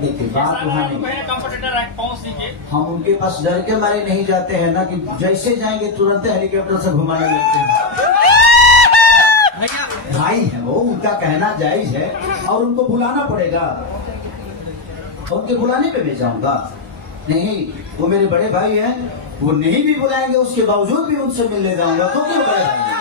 देखिए बात वहाँ नहीं, कंपटीटर है कौन सी के? हम उनके पास डर के मारे नहीं जाते हैं ना, कि जैसे जाएंगे तुरंत हेलीकॉप्टर से घुमाने लगते हैं। भाई है वो, उनका कहना जायज है और उनको बुलाना पड़ेगा। उनके बुलाने पे मैं जाऊंगा नहीं, वो मेरे बड़े भाई हैं, वो नहीं भी बुलाएंगे उसके बावजूद भी उनसे मिलने जाऊंगा, तो क्यों बड़े भाई हैं।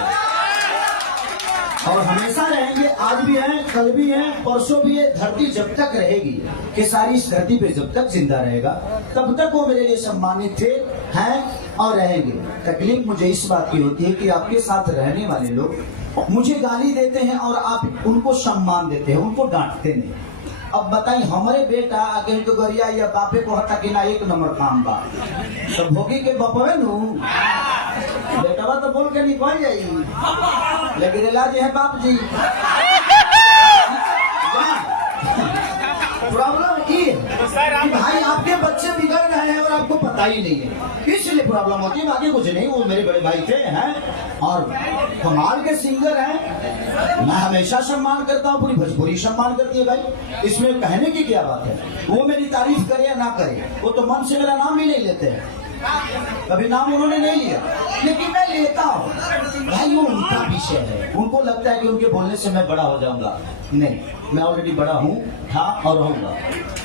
और हमेशा रहेंगे, आज भी हैं, कल भी हैं, परसों भी है। धरती जब तक रहेगी, कि सारी इस धरती पे जब तक जिंदा रहेगा, तब तक वो मेरे लिए सम्मानित थे, हैं और रहेंगे। तकलीफ मुझे इस बात की होती है कि आपके साथ रहने वाले लोग मुझे गाली देते हैं और आप उनको सम्मान देते हैं, उनको डांटते नहीं। अब बताइए, हमारे बेटा अकेले तो गरिया या बापे को हटा के ना एक नंबर काम बा, तो भोगी के बपवे नू बेटा तो बोल के निकल जाई, लेकिन इलाज है बाप जी। प्रॉब्लम ये है कि भाई आपके बच्चे बिगड़ रहे हैं और आपको पता ही नहीं है, इसलिए प्रॉब्लम होती है, बाकी कुछ नहीं। वो मेरे बड़े भाई थे हैं और कमाल के सिंगर हैं, मैं हमेशा सम्मान करता हूँ, पूरी भोजपुरी सम्मान करती है भाई, इसमें कहने की क्या बात है। वो मेरी तारीफ करे या ना करे, वो तो मन से मेरा नाम ही नहीं लेते हैं, कभी नाम उन्होंने नहीं लिया, लेकिन मैं लेता हूँ भाई, वो उनका विषय है। उनको लगता है कि उनके बोलने से मैं बड़ा हो जाऊंगा, नहीं, मैं ऑलरेडी बड़ा हूँ, था और रहूंगा,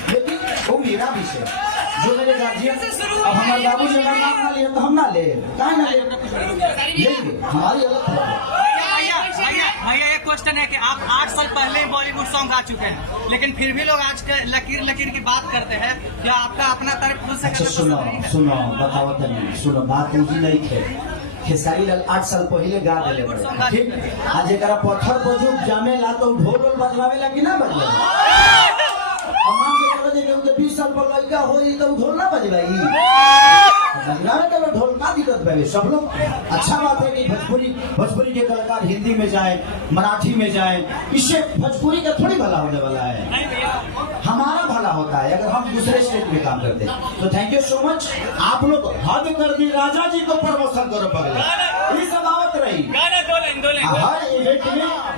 लेकिन वो मेरा विषय है। जो मेरे गार्जियन, अब हमारे बाबू जी हमारा नाम ना लिया तो हम ना ले, कहाँ ना लेंगे, हमारी अलग है। भैया एक क्वेश्चन है कि आप 8 साल पहले ही बॉलीवुड सॉन्ग गा चुके हैं, लेकिन फिर भी लोग आज के लकीर लकीर की बात करते हैं, क्या आपका अपना तारीफ खुद से अच्छा करना सुनो पसंद नहीं है? सुनो, बताओ तनी, सुनो, बात उनकी नहीं है। खेसारी लाल 8 साल पहले गा दिले बड़े, ठीक। आज एक पत्थर पर जो जामे ला तो ढोल बजवावे ला कि ना बजवावे। अब मान के चलो जे उनके 20 साल पर लड़का होई तो ढोल ना बजवाई, बजवावे तो ढोल का दिक्कत है। सब लोग, अच्छा बात है कि भोजपुरी के कलाकार हिंदी में जाए, मराठी में जाए, इससे भोजपुरी का थोड़ी भला होने वाला है, हमारा भला होता है अगर हम दूसरे स्टेट में काम करते हैं। तो थैंक यू सो मच, आप लोग हद कर दी, राजा जी को प्रमोशन करो पगला, ये सब आवत रही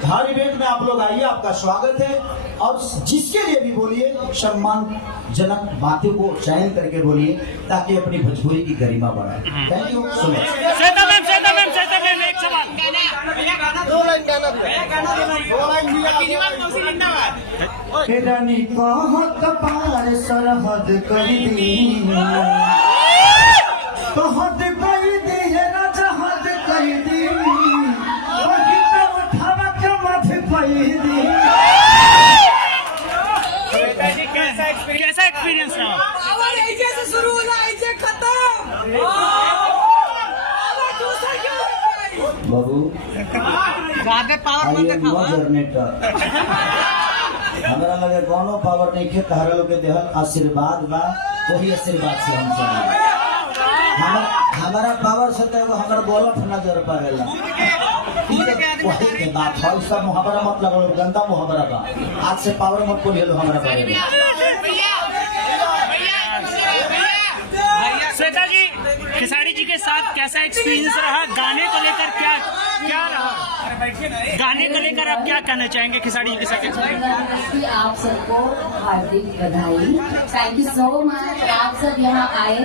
हर इवेंट में आप लोग आइए, आपका स्वागत है। और जिसके लिए भी बोलिए, सम्मानजनक बातों को चयन करके बोलिए, ताकि अपनी भोजपुरी की गरिमा बढ़ाए। Thank you so much. एक सवाल, 2 लाइन गाना रानी कहत पार सरहद कर दी, तो हद कर दी है राजा, हद कर दी, वही तो उठावा के माथे पाई दी। कैसा एक्सपीरियंस रहा? पावर ऐसे से शुरू होला, ऐसे खत्म। बाबू ज्यादा पावर मत आइए दिखाओ। जनरेटर हमारा लगे कोनो पावर नहीं खे, तहरा लोग के देहल आशीर्वाद बा, वही आशीर्वाद से हम चले। हमारा पावर से तो हमारा बोलत नजर पावेला, वही के बात है। सब मुहावरा मत लगो, गंदा मुहावरा बा, आज से पावर मत बोलिए लो हमारा बारे में। श्वेता जी, खेसारी जी के साथ कैसा एक्सपीरियंस रहा? गाने को लेकर क्या रहा? गाने को लेकर आप क्या कहना चाहेंगे खेसारी जी के साथ एक्सपीरियंस? आप सबको हार्दिक बधाई, थैंक यू सो मच। आप सब यहाँ आए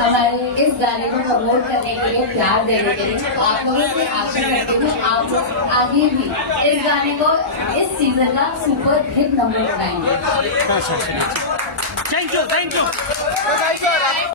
हमारे इस गाने को प्रमोट करने के लिए, प्यार देने के लिए। आप लोगों से आशा करती हूँ आप लोग आगे भी इस गाने को इस सीजन का सुपर हिट नंबर बनाएंगे। Thank you.